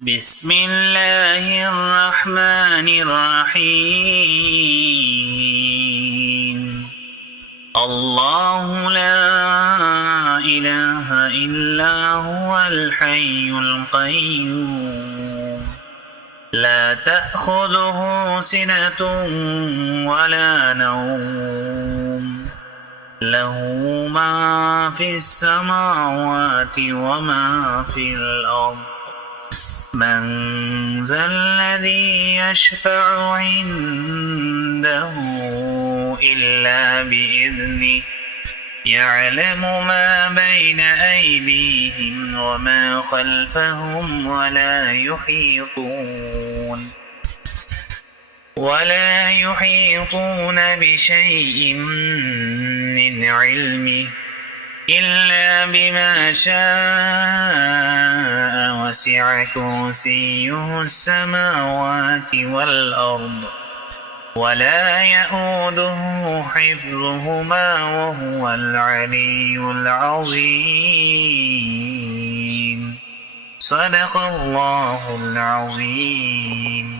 بسم الله الرحمن الرحيم. الله لا إله إلا هو الحي القيوم لا تأخذه سنة ولا نوم له ما في السماوات وما في الأرض من ذا الذي يشفع عنده إلا بإذنه يعلم ما بين أيديهم وما خلفهم ولا يحيطون بشيء من علمه إلا بما شاء وسع كرسيه السماوات والأرض ولا يئوده حفظهما وهو العلي العظيم. صدق الله العظيم.